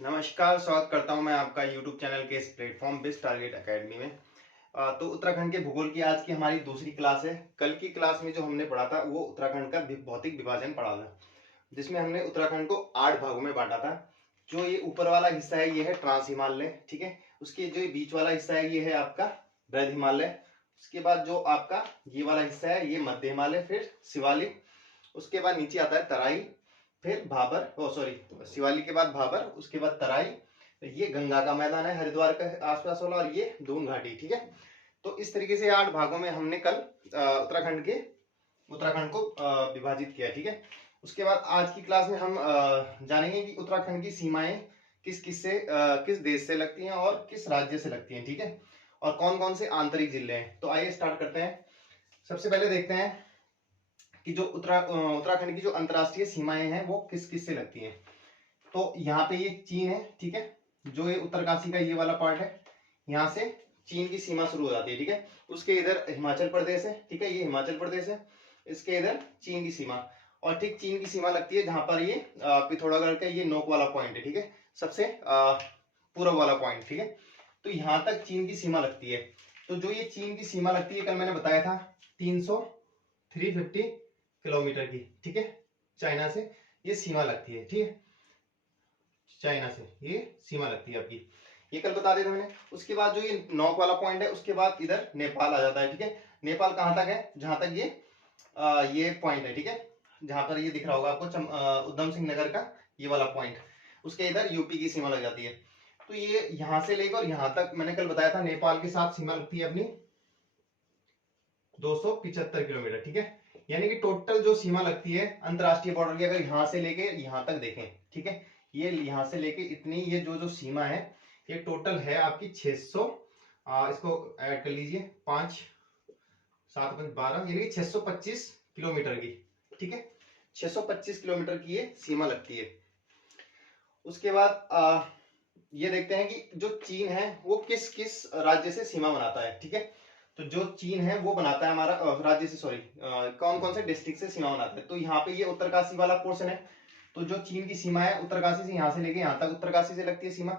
नमस्कार, स्वागत करता हूं मैं आपका YouTube चैनल के इस प्लेटफॉर्म बेस्ट टारगेट एकेडमी में। तो उत्तराखंड के भूगोल की आज की हमारी दूसरी क्लास है। कल की क्लास में जो हमने पढ़ा था वो उत्तराखंड का भौतिक विभाजन पढ़ा था, जिसमें हमने उत्तराखंड को 8 भागों में बांटा था। जो ये ऊपर वाला हिस्सा है ये है ट्रांस हिमालय, ठीक है। उसके जो बीच वाला हिस्सा है ये है आपका वृहद हिमालय। उसके बाद जो आपका ये वाला हिस्सा है ये मध्य हिमालय, फिर शिवालिक। उसके बाद नीचे आता है तराई, फिर भाबर, शिवालिक के बाद भाबर, उसके बाद तराई। ये गंगा का मैदान है हरिद्वार के आसपास वाला, और ये दून घाटी, ठीक है। तो इस तरीके से 8 भागों में हमने कल उत्तराखंड को विभाजित किया, ठीक है। उसके बाद आज की क्लास में हम जानेंगे कि उत्तराखंड की सीमाएं किस देश से लगती हैं और किस राज्य से लगती हैं, ठीक है। और कौन कौन से आंतरिक जिले हैं। तो आइए स्टार्ट करते हैं। सबसे पहले देखते हैं कि जो उत्तराखंड की जो अंतरराष्ट्रीय सीमाएं हैं वो किस किस से लगती हैं। तो यहाँ पे ये चीन है, ठीक है। जो ये उत्तरकाशी का ये वाला पार्ट है, यहाँ से चीन की सीमा शुरू हो जाती है, ठीक है। उसके इधर हिमाचल प्रदेश है, ठीक है। ये हिमाचल प्रदेश है, इसके इधर चीन की सीमा। और ठीक चीन की सीमा लगती है जहां पर ये पिथौरागढ़ का ये नोक वाला पॉइंट है, ठीक है। सबसे पूर्व वाला पॉइंट, ठीक है। तो यहाँ तक चीन की सीमा लगती है। तो जो ये चीन की सीमा लगती है कल मैंने बताया था 350 किलोमीटर की, ठीक है। चाइना से ये सीमा लगती है, ठीक है। चाइना से ये सीमा लगती है आपकी, ये कल बता दिया था मैंने। उसके बाद जो ये नॉक वाला पॉइंट है उसके बाद इधर नेपाल आ जाता है, ठीक है। नेपाल कहाँ तक है, जहां तक ये पॉइंट है, ठीक है। जहां पर ये दिख रहा होगा आपको उधम सिंह नगर का ये वाला पॉइंट, उसके इधर यूपी की सीमा लग जाती है। तो ये यहां से लेकर यहां तक मैंने कल बताया था नेपाल के साथ सीमा लगती है अपनी 275 किलोमीटर, ठीक है। यानी कि टोटल जो सीमा लगती है अंतरराष्ट्रीय बॉर्डर की, अगर यहां से लेके यहां तक देखें, ठीक है। ये यहां से लेके इतनी ये जो जो सीमा है ये टोटल है आपकी 600, इसको ऐड कर लीजिए 5 7 5 12, यानी कि 625 किलोमीटर की, ठीक है। 625 किलोमीटर की ये सीमा लगती है। उसके बाद ये देखते हैं कि जो चीन है वो किस किस राज्य से सीमा बनाता है, ठीक है। तो जो चीन है वो बनाता है हमारा राज्य से, कौन कौन से डिस्ट्रिक्ट से सीमा बनाता है। तो यहाँ पे ये उत्तरकाशी वाला पोर्शन है। तो जो चीन की सीमा है उत्तरकाशी से यहाँ से लेके यहाँ तक उत्तरकाशी से लगती है सीमा।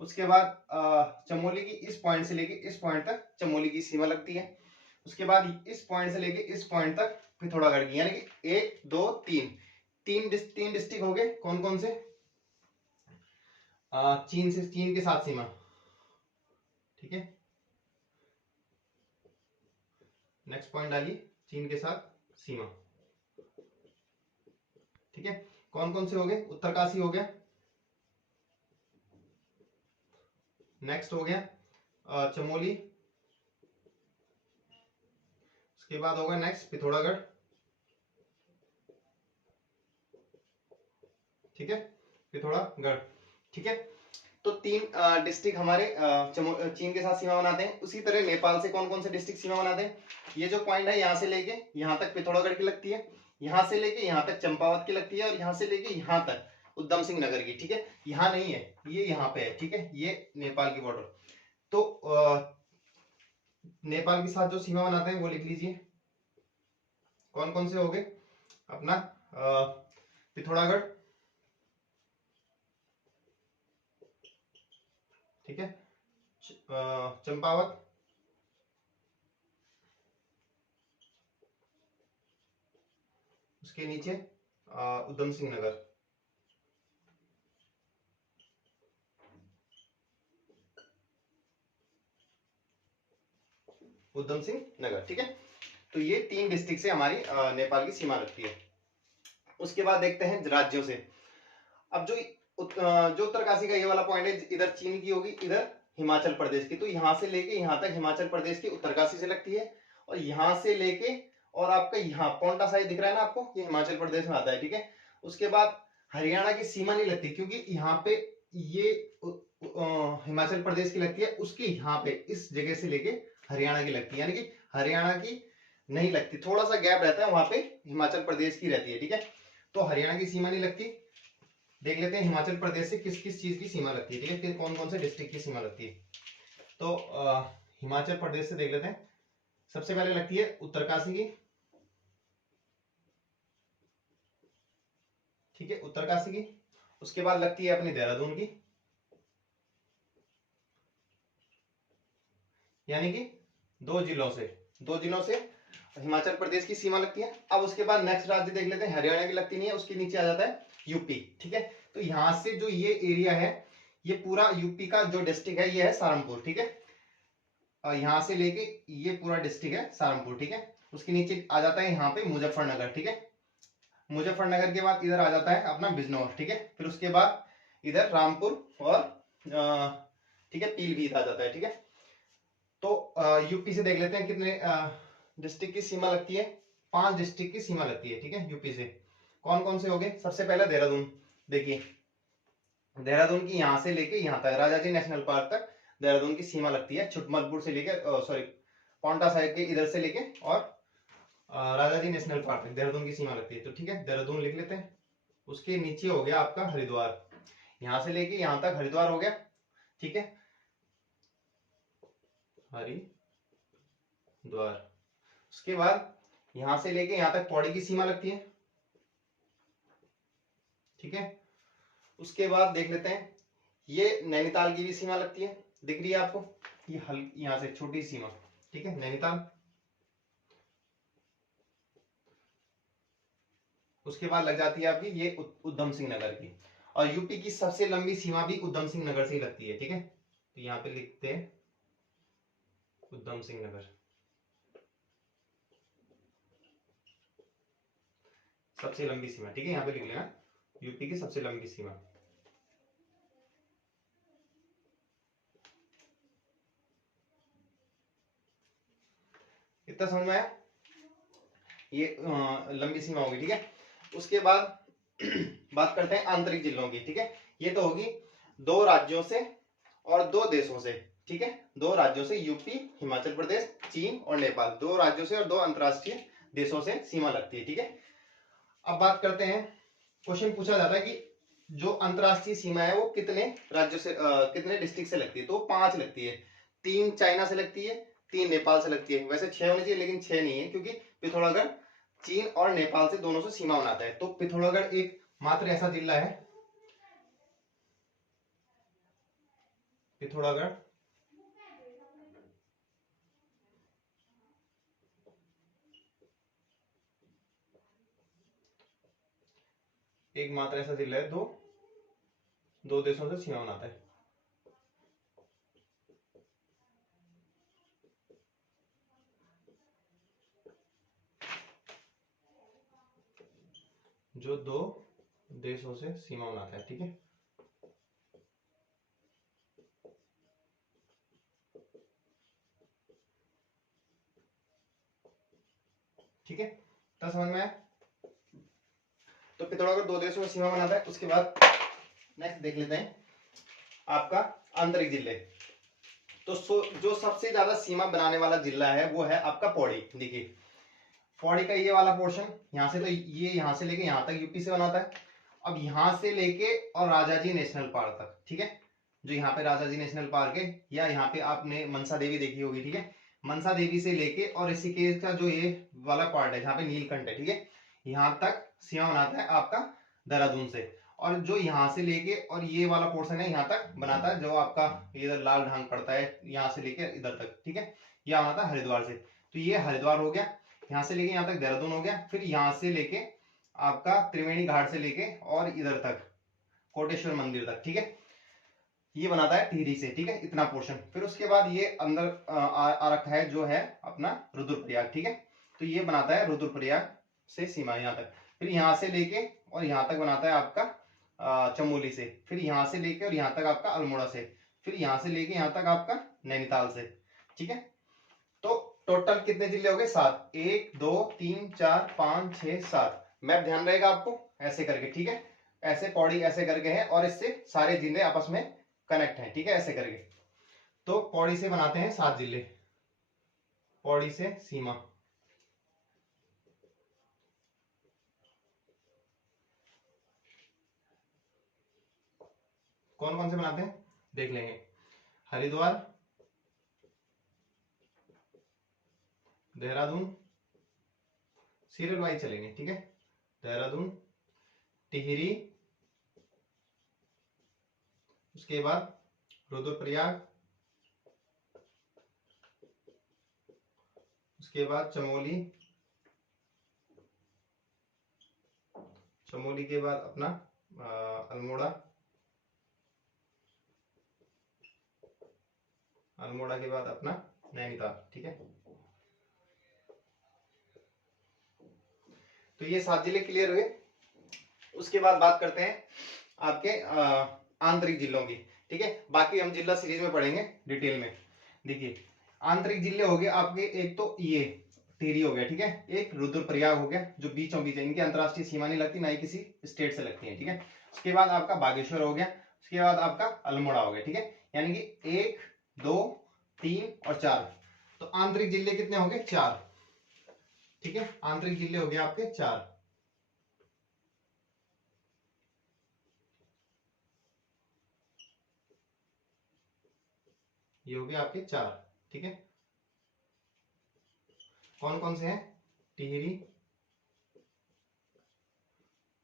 उसके बाद चमोली की इस पॉइंट से लेके इस पॉइंट तक चमोली की सीमा लगती है। उसके बाद इस पॉइंट से लेके इस पॉइंट तक पिथौरागढ़ की, यानी कि 1 2 3 तीन डिस्ट्रिक्ट हो गए। कौन कौन से, चीन के साथ सीमा, ठीक है। नेक्स्ट पॉइंट डालिए, चीन के साथ सीमा, ठीक है। कौन कौन से हो गए, उत्तरकाशी हो गया, नेक्स्ट हो गया चमोली, उसके बाद होगा नेक्स्ट पिथौरागढ़, ठीक है। पिथौरागढ़, ठीक है। तो 3 डिस्ट्रिक्ट हमारे चीन के साथ सीमा बनाते हैं। उसी तरह नेपाल से कौन कौन से डिस्ट्रिक्ट सीमा बनाते हैं। ये जो पॉइंट है यहाँ से लेके यहाँ तक पिथौरागढ़ की लगती है, यहाँ से लेके यहाँ तक चंपावत की लगती है, और यहाँ से लेके यहाँ तक उधम सिंह नगर की, ठीक है। यहाँ नहीं है, ये यहाँ पे है, ठीक है। ये नेपाल की बॉर्डर। तो नेपाल के साथ जो सीमा बनाते हैं वो लिख लीजिए। कौन कौन से हो गए, अपना पिथौरागढ़, ठीक है। चंपावत, उसके नीचे उधम सिंह नगर, उधम सिंह नगर, ठीक है। तो ये 3 डिस्ट्रिक्ट से हमारी नेपाल की सीमा लगती है। उसके बाद देखते हैं राज्यों से। अब जो उत्तरकाशी का ये वाला पॉइंट है, इधर चीन की होगी, इधर हिमाचल प्रदेश की। तो यहाँ से लेके यहाँ तक हिमाचल प्रदेश की उत्तरकाशी से लगती है, और यहाँ से लेके और आपका यहाँ पौंटा साहिब दिख रहा है ना आपको, ये हिमाचल प्रदेश में आता है, ठीक है। उसके बाद हरियाणा की सीमा नहीं लगती, क्योंकि यहाँ पे ये हिमाचल प्रदेश की लगती है, उसके यहाँ पे इस जगह से लेके हरियाणा की लगती है, यानी कि हरियाणा की नहीं लगती, थोड़ा सा गैप रहता है, वहां पे हिमाचल प्रदेश की रहती है, ठीक है। तो हरियाणा की सीमा नहीं लगती। देख लेते हैं हिमाचल प्रदेश से किस किस चीज की सीमा लगती है, ठीक है। फिर कौन कौन से डिस्ट्रिक्ट की सीमा लगती है। तो हिमाचल प्रदेश से देख लेते हैं। सबसे पहले लगती है उत्तरकाशी की, ठीक है, उत्तरकाशी की। उसके बाद लगती है अपनी देहरादून की, यानी कि 2 जिलों से हिमाचल प्रदेश की सीमा लगती है। अब उसके बाद नेक्स्ट राज्य देख लेते हैं, हरियाणा की लगती नहीं है, उसके नीचे आ जाता है यूपी। ठीक है, तो यहां से जो ये एरिया है, ये पूरा यूपी का जो डिस्ट्रिक्ट है ये है सहारनपुर। ठीक है, और यहां से लेके ये पूरा डिस्ट्रिक्ट है सहारनपुर। ठीक है, उसके नीचे आ जाता है यहाँ पे मुजफ्फरनगर। ठीक है, मुजफ्फरनगर के बाद इधर आ जाता है अपना बिजनौर। ठीक है, फिर उसके बाद इधर रामपुर और ठीक है पीलीभीत आ जाता है। ठीक है, तो यूपी से देख लेते हैं कितने डिस्ट्रिक्ट की सीमा लगती है। 5 डिस्ट्रिक्ट की सीमा लगती है। ठीक है, यूपी से कौन कौन से हो गए? सबसे पहला देहरादून। देखिए देहरादून की यहां से लेके यहां तक राजाजी नेशनल पार्क तक देहरादून की सीमा लगती है। छुटमलपुर से लेके सॉरी पांवटा साहिब के इधर से लेके और राजाजी नेशनल पार्क तक देहरादून की सीमा लगती है। तो ठीक है, देहरादून लिख लेते हैं। उसके नीचे हो गया आपका हरिद्वार, यहां से लेके यहां तक हरिद्वार हो गया। ठीक है, हरिद्वार। उसके बाद यहां से लेके यहां तक पौड़ी की सीमा लगती है। ठीक है, उसके बाद देख लेते हैं ये नैनीताल की भी सीमा लगती है, दिख रही है आपको, ये यहां से छोटी सीमा। ठीक है, नैनीताल। उसके बाद लग जाती है आपकी ये उधम सिंह नगर की, और यूपी की सबसे लंबी सीमा भी उधम सिंह नगर से ही लगती है। ठीक है, तो यहाँ पे लिखते हैं उधम सिंह नगर, सबसे लंबी सीमा। ठीक है, यहाँ पे लिख लेना यूपी की सबसे लंबी सीमा। इतना समझ में आया? ये लंबी सीमा होगी। ठीक है, उसके बाद बात करते हैं आंतरिक जिलों की। ठीक है, ये तो होगी 2 राज्यों से और 2 देशों से। ठीक है, 2 राज्यों से यूपी, हिमाचल प्रदेश, चीन और नेपाल, 2 राज्यों से और 2 अंतरराष्ट्रीय देशों से सीमा लगती है। ठीक है, अब बात करते हैं, क्वेश्चन पूछा जाता है कि जो अंतरराष्ट्रीय सीमा है वो कितने राज्यों से कितने डिस्ट्रिक्ट से लगती है? तो 5 लगती है। 3 चाइना से लगती है, 3 नेपाल से लगती है। वैसे 6 होनी चाहिए लेकिन 6 नहीं है, क्योंकि पिथौरागढ़ चीन और नेपाल से दोनों से सीमा बनाता है। तो पिथौरागढ़ एक मात्र ऐसा जिला है, पिथौरागढ़ एक मात्र ऐसा जिला है दो देशों से सीमा बनाता है। जो 2 देशों से सीमा बनाता है। ठीक है, ठीक है, तो समझ में आया? तो पिथौरागढ़ 2 देशों में सीमा बनाता है। उसके बाद नेक्स्ट देख लेते हैं आपका आंतरिक जिले। तो जो सबसे ज्यादा सीमा बनाने वाला जिला है वो है आपका पौड़ी। देखिए पौड़ी का ये वाला पोर्शन, यहाँ से तो ये यहाँ से लेके यहाँ तक यूपी से बनाता है। अब यहाँ से लेके और राजाजी नेशनल पार्क तक। ठीक है, जो यहाँ पे राजाजी नेशनल पार्क है, या यहाँ पे आपने मनसा देवी देखी होगी। ठीक है, मनसा देवी से लेके और ऋषिकेश का जो ये वाला पार्ट है जहाँ पे नीलकंठ है, ठीक है, यहाँ तक सीमा बनाता है आपका देहरादून से। और जो यहाँ से लेके और ये वाला पोर्शन है यहाँ तक बनाता है, जो आपका इधर लाल ढांग पड़ता है यहाँ से लेके इधर तक। ठीक है, यह बनाता है हरिद्वार से। तो ये हरिद्वार हो गया, यहाँ से लेके यहाँ तक देहरादून हो गया। फिर यहाँ से लेके आपका त्रिवेणी घाट से लेके और इधर तक कोटेश्वर मंदिर तक। ठीक है, ये बनाता है टिहरी से। ठीक है, इतना पोर्शन। फिर उसके बाद ये अंदर आ रखा है जो है अपना रुद्रप्रयाग। ठीक है, तो ये बनाता है रुद्रप्रयाग से सीमा यहाँ तक। फिर यहाँ से लेके और यहाँ तक बनाता है आपका चमोली से। फिर यहाँ से लेके और यहाँ तक आपका अल्मोड़ा से। फिर यहाँ से लेके यहाँ तक आपका नैनीताल से। ठीक है, तो टोटल कितने जिले हो गए? 7। 1 2 3 4 5 6 7। मैप ध्यान रहेगा आपको ऐसे करके। ठीक है, ऐसे पौड़ी ऐसे करके है और इससे सारे जिले आपस में कनेक्ट है। ठीक है, ऐसे करके। तो पौड़ी से बनाते हैं 7 जिले, पौड़ी से सीमा। कौन कौन से बनाते हैं देख लेंगे। हरिद्वार, देहरादून, सीरियल वाइज चलेंगे। ठीक है, देहरादून, टिहरी, उसके बाद रुद्रप्रयाग, उसके बाद चमोली, चमोली के बाद अपना अल्मोड़ा, अल्मोड़ा के बाद अपना नैनीताल। ठीक है, तो ये 7 जिले क्लियर हुए। उसके बाद बात करते हैं आपके आंतरिक जिलों की। ठीक है, बाकी हम जिला सीरीज में पढ़ेंगे डिटेल में। देखिए आंतरिक जिले हो गए आपके, एक तो ये टिहरी हो गया, ठीक है, एक रुद्रप्रयाग हो गया जो बीचों बीच है, इनकी अंतरराष्ट्रीय सीमा नहीं लगती, ना ही किसी स्टेट से लगती है। ठीक है, उसके बाद आपका बागेश्वर हो गया, उसके बाद आपका अल्मोड़ा हो गया। ठीक है, यानी कि 1 2 3 और 4, तो आंतरिक जिले कितने हो गए? 4। ठीक है, आंतरिक जिले हो गए आपके 4। ये हो गए आपके 4। ठीक है, कौन कौन से हैं? टिहरी,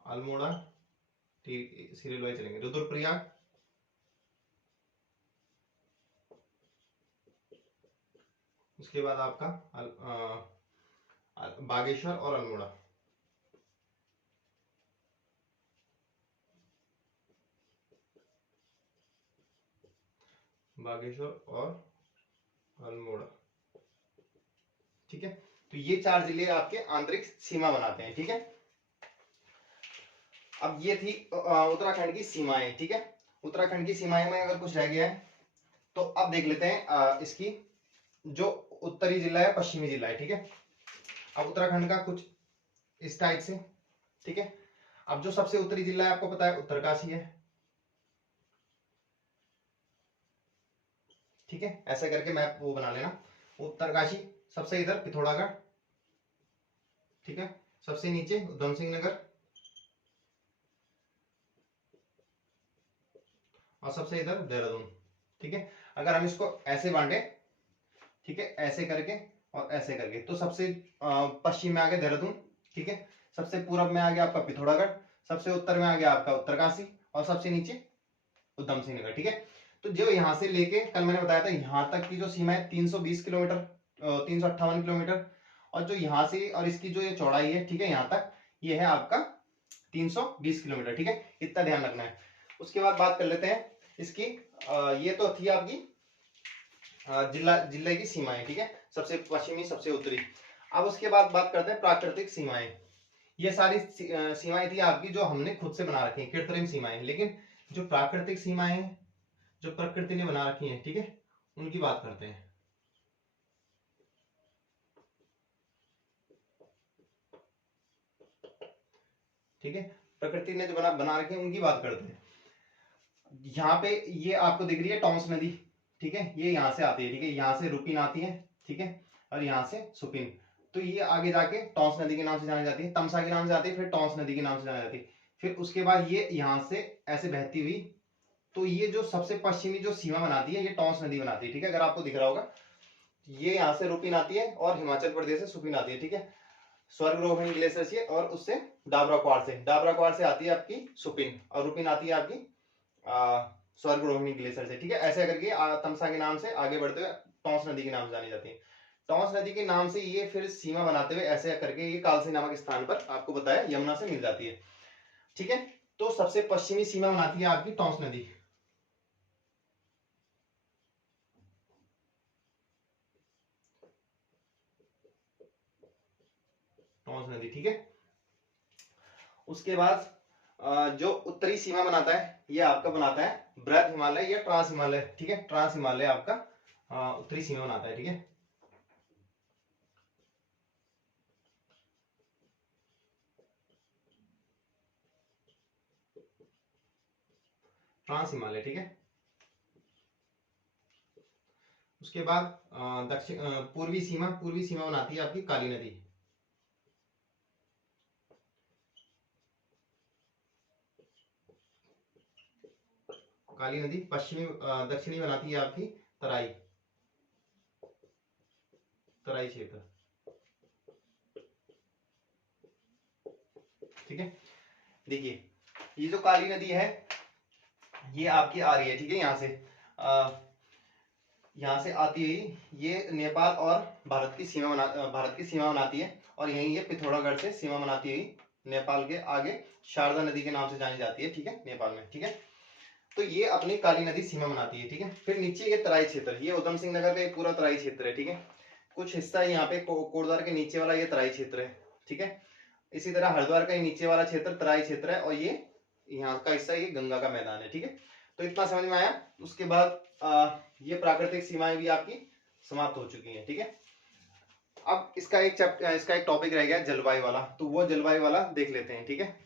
अल्मोड़ा, सीरियल वाइज चलेंगे, रुद्रप्रयाग, उसके बाद आपका बागेश्वर और अल्मोड़ा। बागेश्वर और अल्मोड़ा। ठीक है, तो ये 4 जिले आपके आंतरिक सीमा बनाते हैं। ठीक है, अब ये थी उत्तराखंड की सीमाएं। ठीक है, उत्तराखंड की सीमाएं में अगर कुछ रह गया है तो अब देख लेते हैं इसकी जो उत्तरी जिला है, पश्चिमी जिला है। ठीक है, अब उत्तराखंड का कुछ इस टाइप से। ठीक है, अब जो सबसे उत्तरी जिला है आपको पता है उत्तरकाशी है। ठीक है, ऐसा करके मैप वो बना लेना, उत्तरकाशी, सबसे इधर पिथौरागढ़। ठीक है, सबसे नीचे उधम सिंह नगर और सबसे इधर देहरादून। ठीक है, अगर हम इसको ऐसे बांटे, ठीक है, ऐसे करके और ऐसे करके, तो सबसे पश्चिम में आ गया देहरादून। ठीक है, सबसे पूर्व में आ गया आपका पिथौरागढ़, सबसे उत्तर में आ गया आपका उत्तरकाशी और सबसे नीचे उधम सिंह नगर। ठीक है, तो जो यहाँ से लेके कल मैंने बताया था यहाँ तक की जो सीमा है 320 किलोमीटर, 358 किलोमीटर, और जो यहाँ से और इसकी जो ये चौड़ाई है, ठीक है, यहाँ तक ये है आपका 320 किलोमीटर। ठीक है, इतना ध्यान रखना है। उसके बाद बात कर लेते हैं इसकी, ये तो थी आपकी जिले की सीमाएं। ठीक है, सबसे पश्चिमी, सबसे उत्तरी। अब उसके बाद बात करते हैं प्राकृतिक सीमाएं। ये सारी सीमाएं थी आपकी जो हमने खुद से बना रखी है, कृत्रिम सीमाएं। लेकिन जो प्राकृतिक सीमाएं हैं, जो प्रकृति ने बना रखी हैं, ठीक है, उनकी बात करते हैं। ठीक है, प्रकृति ने जो बना रखी है उनकी बात करते हैं। यहाँ पे ये आपको दिख रही है टॉन्स नदी। ठीक है, ये यहाँ से आती है। ठीक है, यहाँ से रुपिन आती है। ठीक है, और यहाँ से सुपिन, तो ये आगे जाके टॉन्स नदी के नाम से जानी जाती है, तमसा के नाम से आती है, फिर टॉन्स नदी के नाम से जानी जाती है। फिर उसके बाद ये यहाँ से ऐसे बहती हुई, तो ये जो सबसे पश्चिमी जो सीमा बनाती है ये टॉन्स नदी बनाती है। ठीक है, अगर आपको दिख रहा होगा, ये यहाँ से रुपिन आती है और हिमाचल प्रदेश से सुपिन आती है। ठीक है, स्वर्ग रोहिणी ग्लेशियर से और उससे डाबरा क्वाड से आती है आपकी सुपिन, और रुपिन आती है आपकी स्वर्ग रोहिणी ग्लेशियर से। ठीक है, ऐसे करके तमसा के नाम से आगे बढ़ते हुए टॉन्स नदी के नाम से जानी जाती है। टॉन्स नदी के नाम से ये फिर सीमा बनाते हुए ऐसे करके ये कालसी नामक स्थान पर आपको बताया यमुना से मिल जाती है। ठीक है, तो सबसे पश्चिमी सीमा बनाती है आपकी टॉन्स नदी। टॉन्स नदी, ठीक है। उसके बाद जो उत्तरी सीमा बनाता है ये आपका बनाता है बृहद हिमालय या ट्रांस हिमालय। ठीक है, ट्रांस हिमालय आपका उत्तरी सीमा बनाता है। ठीक है, ट्रांस हिमालय। ठीक है, उसके बाद दक्षिण पूर्वी सीमा बनाती है आपकी काली नदी। काली नदी पश्चिमी दक्षिणी बनाती है आपकी तराई, तराई क्षेत्र। ठीक है, देखिए ये जो काली नदी है ये आपकी आ रही है, ठीक है, यहाँ से यहाँ से आती हुई ये नेपाल और भारत की सीमा बनाती है, और यहीं ये पिथौरागढ़ से सीमा बनाती हुई नेपाल के आगे शारदा नदी के नाम से जानी जाती है, ठीक है, नेपाल में, ठीक है। तो ये अपनी काली नदी सीमा बनाती है, ठीक है। फिर नीचे ये तराई क्षेत्र, ये उधम सिंह नगर का एक पूरा तराई क्षेत्र है, ठीक है। कुछ हिस्सा यहाँ पे कोटद्वार के नीचे वाला ये तराई क्षेत्र है, ठीक है। इसी तरह हरिद्वार का नीचे वाला क्षेत्र तराई क्षेत्र है, और ये यहाँ का हिस्सा ये गंगा का मैदान है, ठीक है। तो इतना समझ में आया। उसके बाद ये प्राकृतिक सीमाएं भी आपकी समाप्त हो चुकी हैं, ठीक है। अब इसका एक टॉपिक रह गया जलवायु वाला, तो वो जलवायु वाला देख लेते हैं, ठीक है।